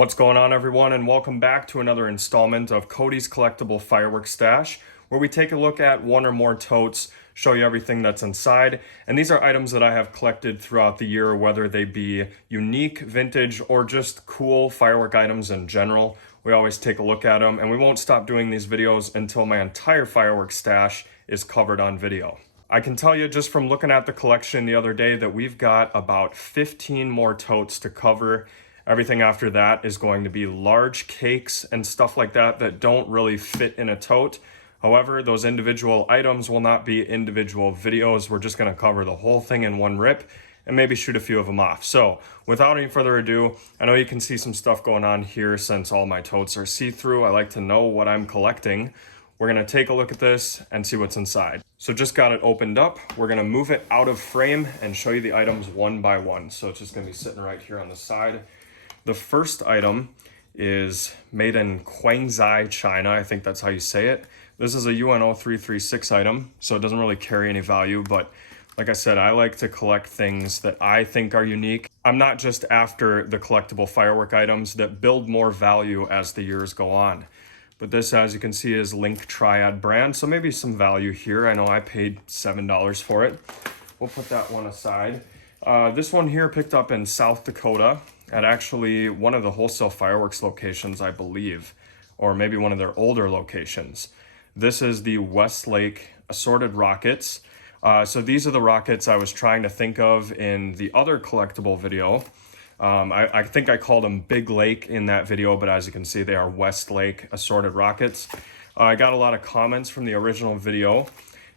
What's going on, everyone, and welcome back to another installment of Cody's Collectible Firework Stash, where we take a look at one or more totes, show you everything that's inside, and these are items that I have collected throughout the year, whether they be unique, vintage, or just cool firework items in general. We always take a look at them, and we won't stop doing these videos until my entire firework stash is covered on video. I can tell you just from looking at the collection the other day that we've got about 15 more totes to cover. Everything after that is going to be large cakes and stuff like that that don't really fit in a tote. However, those individual items will not be individual videos. We're just going to cover the whole thing in one rip and maybe shoot a few of them off. So without any further ado, I know you can see some stuff going on here since all my totes are see-through. I like to know what I'm collecting. We're going to take a look at this and see what's inside. So just got it opened up. We're going to move it out of frame and show you the items one by one. So it's just going to be sitting right here on the side. The first item is made in Guangzhou, China. I think that's how you say it. This is a UNO 336 item, so it doesn't really carry any value, but like I said, I like to collect things that I think are unique. I'm not just after the collectible firework items that build more value as the years go on. But this, as you can see, is Link Triad brand, so maybe some value here. I know I paid $7 for it. We'll put that one aside. This one here picked up in South Dakota at actually one of the wholesale fireworks locations, I believe, or maybe one of their older locations. This is the Westlake assorted rockets. So these are the rockets I was trying to think of in the other collectible video. I think I called them Big Lake in that video, but as you can see, they are Westlake assorted rockets. I got a lot of comments from the original video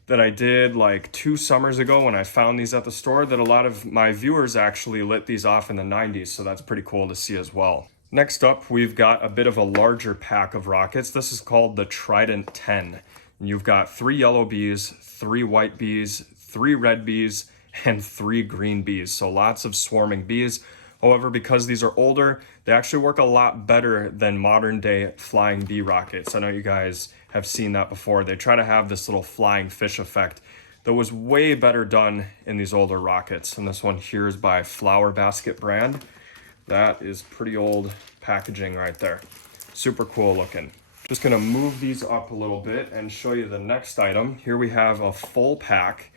that I did like 2 summers ago when I found these at the store that a lot of my viewers actually lit these off in the 90s, so that's pretty cool to see as well. Next up, we've got a bit of a larger pack of rockets. This is called the Trident 10. And you've got 3 yellow bees, 3 white bees, 3 red bees, and 3 green bees, so lots of swarming bees. However, because these are older, they actually work a lot better than modern day flying bee rockets. I know you guys have seen that before. They try to have this little flying fish effect that was way better done in these older rockets. And this one here is by Flower Basket brand. That is pretty old packaging right there. Super cool looking. Just gonna move these up a little bit and show you the next item. Here we have a full pack.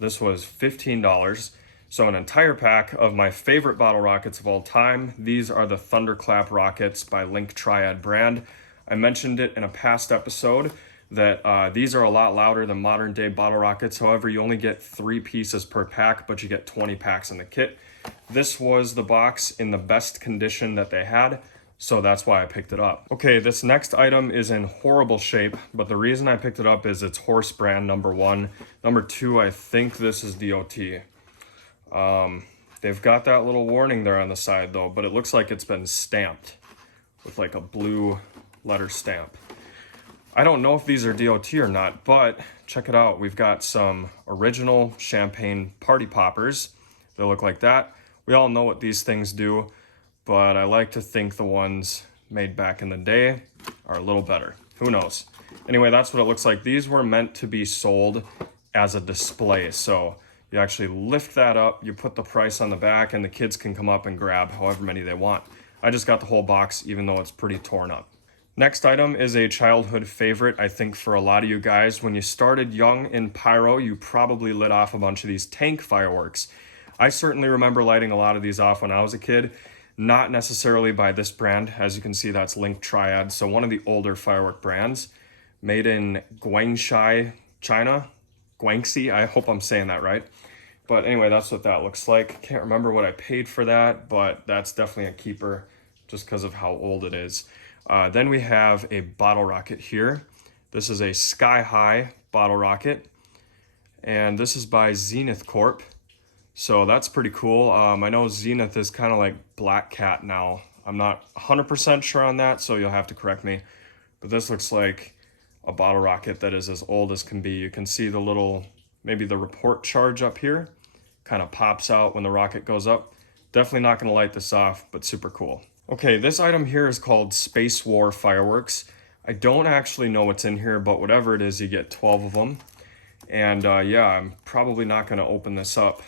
This was $15. So an entire pack of my favorite bottle rockets of all time. These are the Thunderclap rockets by Link Triad brand. I mentioned it in a past episode that these are a lot louder than modern day bottle rockets. However, you only get 3 pieces per pack, but you get 20 packs in the kit. This was the box in the best condition that they had, so that's why I picked it up. Okay, this next item is in horrible shape, but the reason I picked it up is it's horse brand, number 1. Number 2, I think this is DOT. They've got that little warning there on the side though, but it looks like it's been stamped with like a blue letter stamp. I don't know if these are DOT or not, but check it out. We've got some original champagne party poppers. They look like that. We all know what these things do, but I like to think the ones made back in the day are a little better. Who knows? Anyway, that's what it looks like. These were meant to be sold as a display. So you actually lift that up, you put the price on the back, and the kids can come up and grab however many they want. I just got the whole box, even though it's pretty torn up. Next item is a childhood favorite, I think, for a lot of you guys. When you started young in pyro, you probably lit off a bunch of these tank fireworks. I certainly remember lighting a lot of these off when I was a kid, not necessarily by this brand. As you can see, that's Link Triad, so one of the older firework brands, made in Guangzhou, China. Guangxi, I hope I'm saying that right. But anyway, that's what that looks like. Can't remember what I paid for that, but that's definitely a keeper just because of how old it is. Then we have a bottle rocket here. This is a Sky High bottle rocket, and this is by Zenith Corp. So that's pretty cool. I know Zenith is kind of like Black Cat now. I'm not 100% sure on that, so you'll have to correct me. But this looks like a bottle rocket that is as old as can be. You can see the little, maybe the report charge up here, kind of pops out when the rocket goes up. Definitely not going to light this off, but super cool. Okay, this item here is called Space War Fireworks. I don't actually know what's in here, but whatever it is, you get 12 of them. And yeah, I'm probably not going to open this up.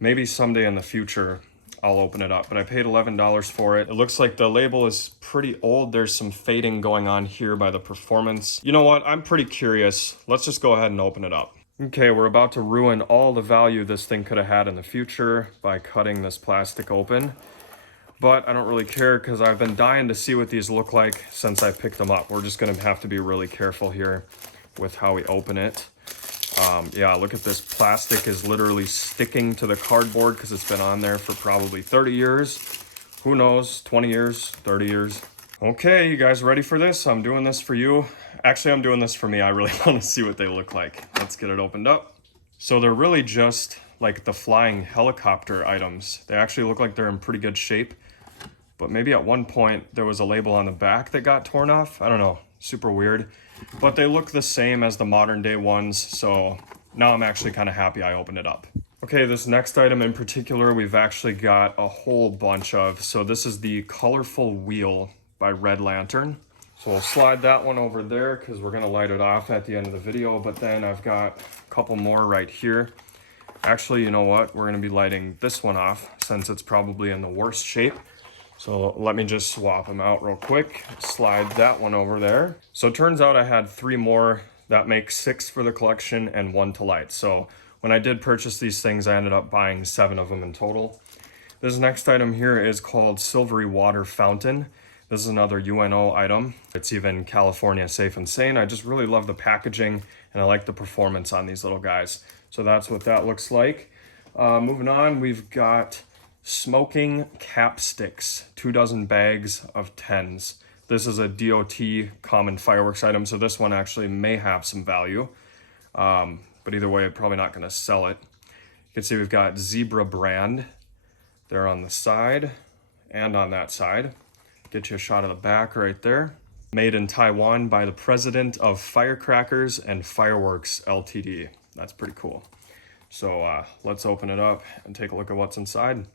Maybe someday in the future I'll open it up. But I paid $11 for it. It looks like the label is pretty old. There's some fading going on here by the performance. You know what? I'm pretty curious. Let's just go ahead and open it up. Okay, we're about to ruin all the value this thing could have had in the future by cutting this plastic open. But I don't really care because I've been dying to see what these look like since I picked them up. We're just gonna have to be really careful here with how we open it. Yeah, look at this. Plastic is literally sticking to the cardboard because it's been on there for probably 30 years. Who knows, 20 years, 30 years. Okay, you guys ready for this? I'm doing this for you. Actually, I'm doing this for me. I really want to see what they look like. Let's get it opened up. So they're really just like the flying helicopter items. They actually look like they're in pretty good shape. But maybe at one point there was a label on the back that got torn off. I don't know, super weird. But they look the same as the modern day ones, so now I'm actually kind of happy I opened it up. Okay, this next item in particular, we've actually got a whole bunch of. So this is the Colorful Wheel by Red Lantern. So we'll slide that one over there because we're gonna light it off at the end of the video, but then I've got a couple more right here. Actually, you know what? We're gonna be lighting this one off since it's probably in the worst shape. So let me just swap them out real quick. Slide that one over there. So it turns out I had 3 more. That makes 6 for the collection and 1 to light. So when I did purchase these things, I ended up buying 7 of them in total. This next item here is called Silvery Water Fountain. This is another UNO item. It's even California Safe and Sane. I just really love the packaging and I like the performance on these little guys. So that's what that looks like. Moving on, we've got Smoking Capsticks, 2 dozen bags of 10s. This is a DOT common fireworks item, so this one actually may have some value. But either way, I'm probably not gonna sell it. You can see we've got Zebra brand there on the side and on that side. Get you a shot of the back right there. Made in Taiwan by the president of Firecrackers and Fireworks Ltd. That's pretty cool. So let's open it up and take a look at what's inside.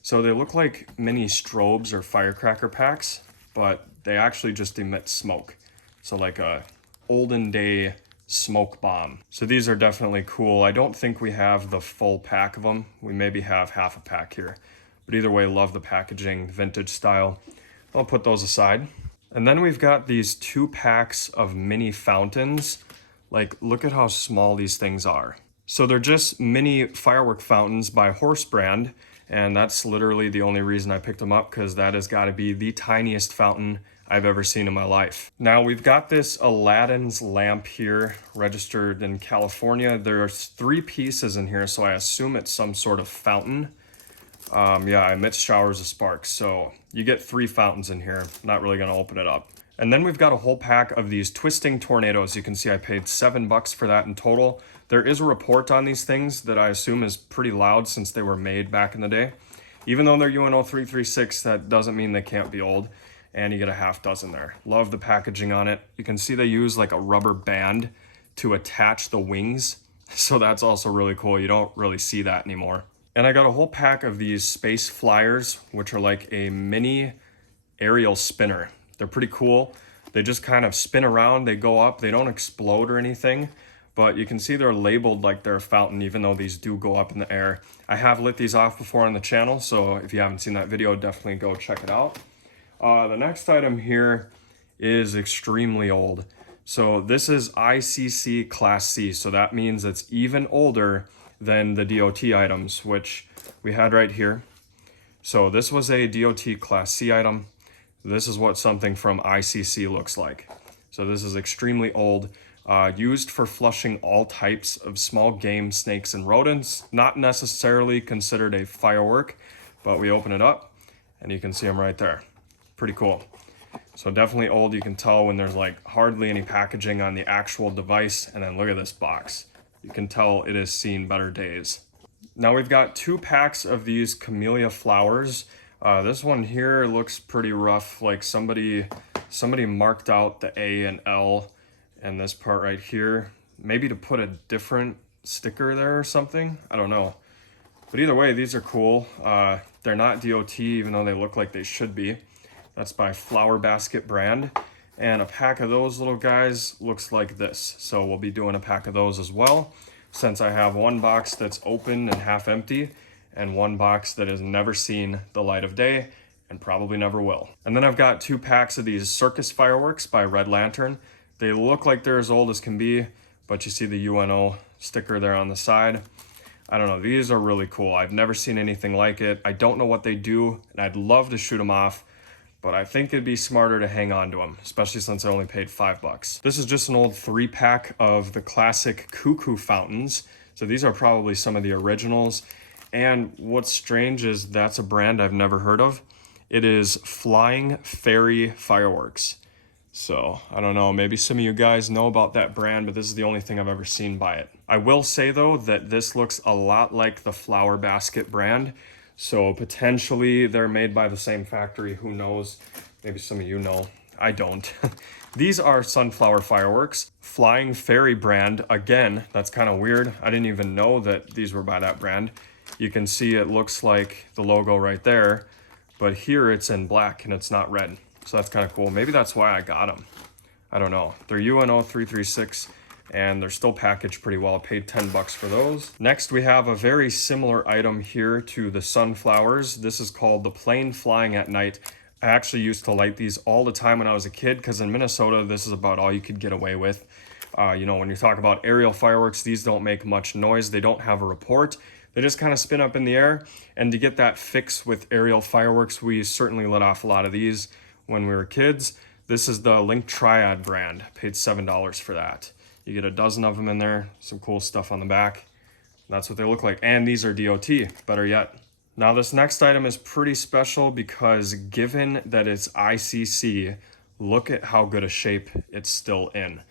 So they look like mini strobes or firecracker packs, but they actually just emit smoke. So like a olden day smoke bomb. So these are definitely cool. I don't think we have the full pack of them. We maybe have half a pack here. But either way, love the packaging, vintage style. I'll put those aside. And then we've got these 2 packs of mini fountains. Like, look at how small these things are. So they're just mini firework fountains by Horse brand. And that's literally the only reason I picked them up because that has got to be the tiniest fountain I've ever seen in my life. Now we've got this Aladdin's lamp here registered in California. There's 3 pieces in here, so I assume it's some sort of fountain. Yeah, it emits showers of sparks. So you get 3 fountains in here. Not really gonna open it up. And then we've got a whole pack of these twisting tornadoes. You can see I paid $7 for that in total. There is a report on these things that I assume is pretty loud since they were made back in the day. Even though they're UNO 336, that doesn't mean they can't be old. And you get a half dozen there. Love the packaging on it. You can see they use like a rubber band to attach the wings. So that's also really cool. You don't really see that anymore. And I got a whole pack of these space flyers, which are like a mini aerial spinner. They're pretty cool. They just kind of spin around, they go up, they don't explode or anything. But you can see they're labeled like they're a fountain, even though these do go up in the air. I have lit these off before on the channel, so if you haven't seen that video, definitely go check it out. The next item here is extremely old. So this is ICC Class C, so that means it's even older than the DOT items, which we had right here. So this was a DOT Class C item. This is what something from ICC looks like. So this is extremely old. Used for flushing all types of small game, snakes, and rodents. Not necessarily considered a firework, but we open it up and you can see them right there. Pretty cool. So definitely old. You can tell when there's like hardly any packaging on the actual device. And then look at this box. You can tell it has seen better days. Now we've got 2 packs of these camellia flowers. This one here looks pretty rough. Like somebody marked out the A and L and this part right here, maybe to put a different sticker there or something. I don't know. But either way, these are cool. They're not DOT, even though they look like they should be. That's by Flower Basket brand. And a pack of those little guys looks like this. So we'll be doing a pack of those as well, since I have one box that's open and half empty, and one box that has never seen the light of day and probably never will. And then I've got 2 packs of these circus fireworks by Red Lantern. They look like they're as old as can be, but you see the UNO sticker there on the side. I don't know, these are really cool. I've never seen anything like it. I don't know what they do, and I'd love to shoot them off, but I think it'd be smarter to hang on to them, especially since I only paid $5. This is just an old 3-pack of the classic cuckoo fountains. So these are probably some of the originals. And what's strange is that's a brand I've never heard of. It is Flying Fairy Fireworks. So I don't know, maybe some of you guys know about that brand, but this is the only thing I've ever seen by it. I will say though that this looks a lot like the Flower Basket brand. So potentially they're made by the same factory, who knows? Maybe some of you know, I don't. These are sunflower fireworks, Flying Fairy brand. Again, that's kind of weird. I didn't even know that these were by that brand. You can see it looks like the logo right there, but here it's in black and it's not red. So that's kind of cool. Maybe that's why I got them. I don't know. They're UNO 336 and they're still packaged pretty well. I paid $10 for those. Next, we have a very similar item here to the sunflowers. This is called the Plane Flying at Night. I actually used to light these all the time when I was a kid because in Minnesota, this is about all you could get away with. You know, when you talk about aerial fireworks, these don't make much noise. They don't have a report. They just kind of spin up in the air. And to get that fix with aerial fireworks, we certainly let off a lot of these when we were kids. This is the Link Triad brand. Paid $7 for that. You get a dozen of them in there, some cool stuff on the back. That's what they look like. And these are DOT, better yet. Now this next item is pretty special because given that it's ICC, look at how good a shape it's still in.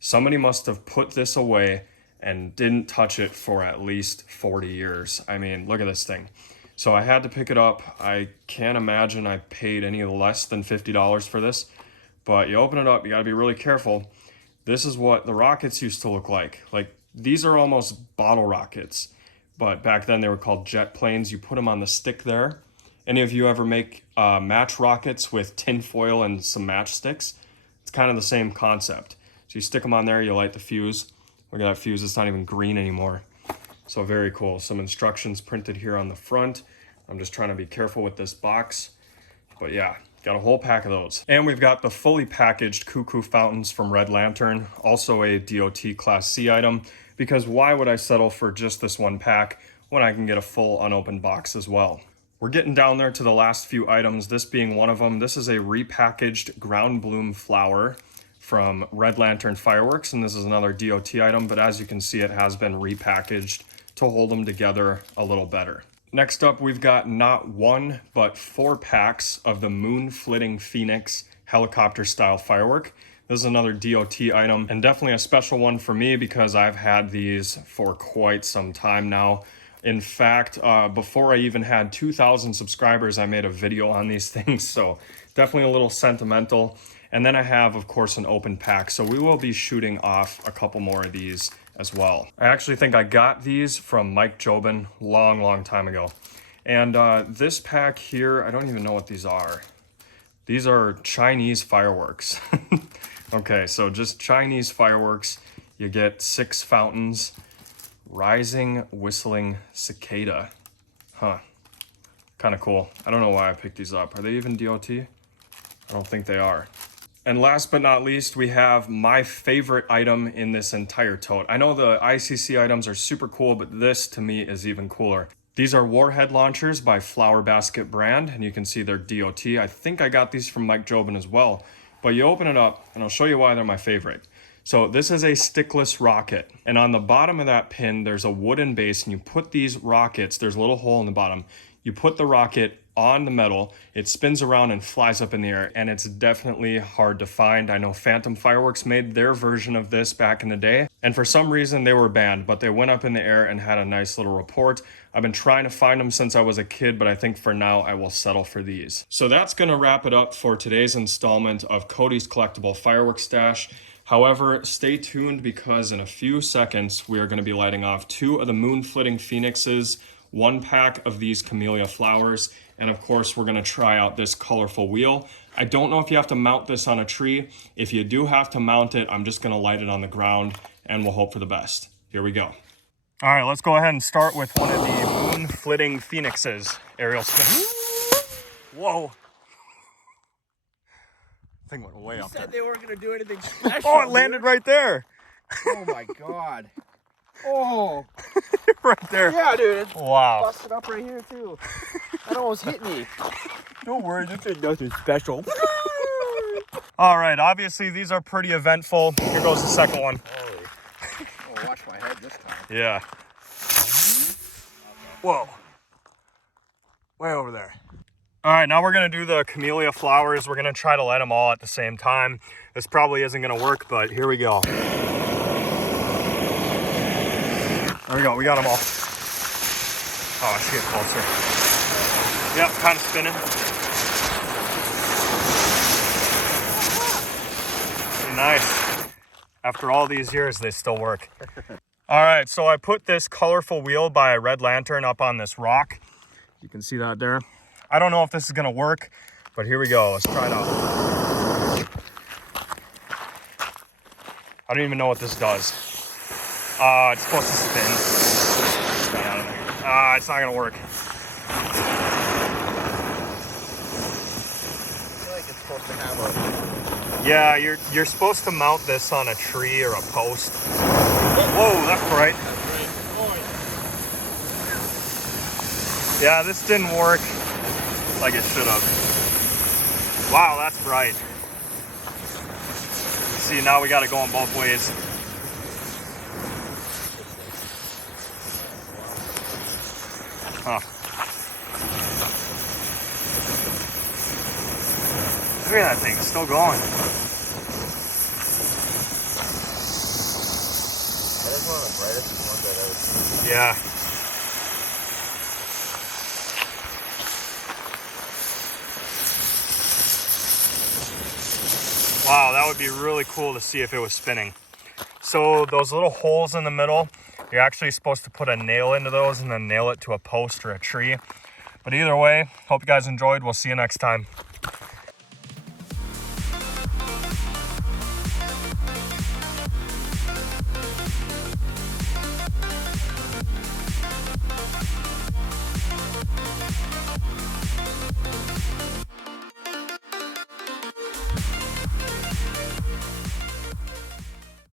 Somebody must have put this away and didn't touch it for at least 40 years. I mean, look at this thing. So I had to pick it up. I can't imagine I paid any less than $50 for this, but you open it up, you gotta be really careful. This is what the rockets used to look like. Like, these are almost bottle rockets, but back then they were called jet planes. You put them on the stick there. Any of you ever make match rockets with tin foil and some matchsticks? It's kind of the same concept. So you stick them on there, you light the fuse. Look at that fuse, it's not even green anymore. So very cool. Some instructions printed here on the front. I'm just trying to be careful with this box. But yeah, got a whole pack of those. And we've got the fully packaged cuckoo fountains from Red Lantern, also a DOT Class C item, because why would I settle for just this one pack when I can get a full unopened box as well? We're getting down there to the last few items, this being one of them. This is a repackaged ground bloom flower from Red Lantern Fireworks, and this is another DOT item, but as you can see, it has been repackaged to hold them together a little better. Next up, we've got not 1, but 4 packs of the Moon Flitting Phoenix helicopter style firework. This is another DOT item, and definitely a special one for me because I've had these for quite some time now. In fact, before I even had 2,000 subscribers, I made a video on these things, so definitely a little sentimental. And then I have, of course, an open pack, so we will be shooting off a couple more of these as well. I actually think I got these from Mike Jobin long time ago. And this pack here, I don't even know what these are. These are Chinese fireworks. Okay, so just Chinese fireworks. You get 6 fountains. Rising Whistling Cicada. Huh. Kind of cool. I don't know why I picked these up. Are they even DOT? I don't think they are. And last but not least, we have my favorite item in this entire tote. I know the ICC items are super cool, but this to me is even cooler. These are warhead launchers by Flower Basket brand, and you can see they're DOT. I think I got these from Mike Jobin as well. But you open it up, and I'll show you why they're my favorite. So this is a stickless rocket, and on the bottom of that pin, there's a wooden base, and you put these rockets, there's a little hole in the bottom, you put the rocket on the metal, it spins around and flies up in the air, and it's definitely hard to find. I know Phantom Fireworks made their version of this back in the day, and for some reason they were banned, but they went up in the air and had a nice little report. I've been trying to find them since I was a kid, but I think for now I will settle for these. So that's gonna wrap it up for today's installment of Cody's Collectible Fireworks Stash. However, stay tuned because in a few seconds, we are gonna be lighting off 2 of the Moon Flitting Phoenixes, 1 pack of these camellia flowers, and of course, we're gonna try out this colorful wheel. I don't know if you have to mount this on a tree. If you do have to mount it, I'm just gonna light it on the ground and we'll hope for the best. Here we go. All right, let's go ahead and start with one of the Moon flitting phoenixes. Aerial spin. Whoa. Thing went way up there. You said they weren't going to do anything special. Oh, it landed right there. Oh my god. Oh. Right there. Yeah, dude. It's wow. busted up right here too. That almost hit me. Don't worry, this ain't nothing special. All right, obviously these are pretty eventful. Here goes the second one. Holy. Oh, watch my head this time. Yeah. Whoa. Way over there. All right, now we're gonna do the camellia flowers. We're gonna try to light them all at the same time. This probably isn't gonna work, but here we go. There we go, we got them all. Oh, I should get closer. Yep, kind of spinning. Pretty nice. After all these years, they still work. All right, so I put this colorful wheel by a red lantern up on this rock. You can see that there. I don't know if this is gonna work, but here we go. Let's try it out. I don't even know what this does. It's supposed to spin. It's not gonna work. I feel like it's supposed to have a... Yeah, you're supposed to mount this on a tree or a post. Whoa, that's bright. Yeah, this didn't work like it should have. Wow, that's bright. See, now we got it going both ways. Huh. Look at that thing, it's still going. That is one of the brightest ones I've ever seen. Yeah. Wow, that would be really cool to see if it was spinning. So those little holes in the middle, you're actually supposed to put a nail into those and then nail it to a post or a tree. But either way, hope you guys enjoyed. We'll see you next time.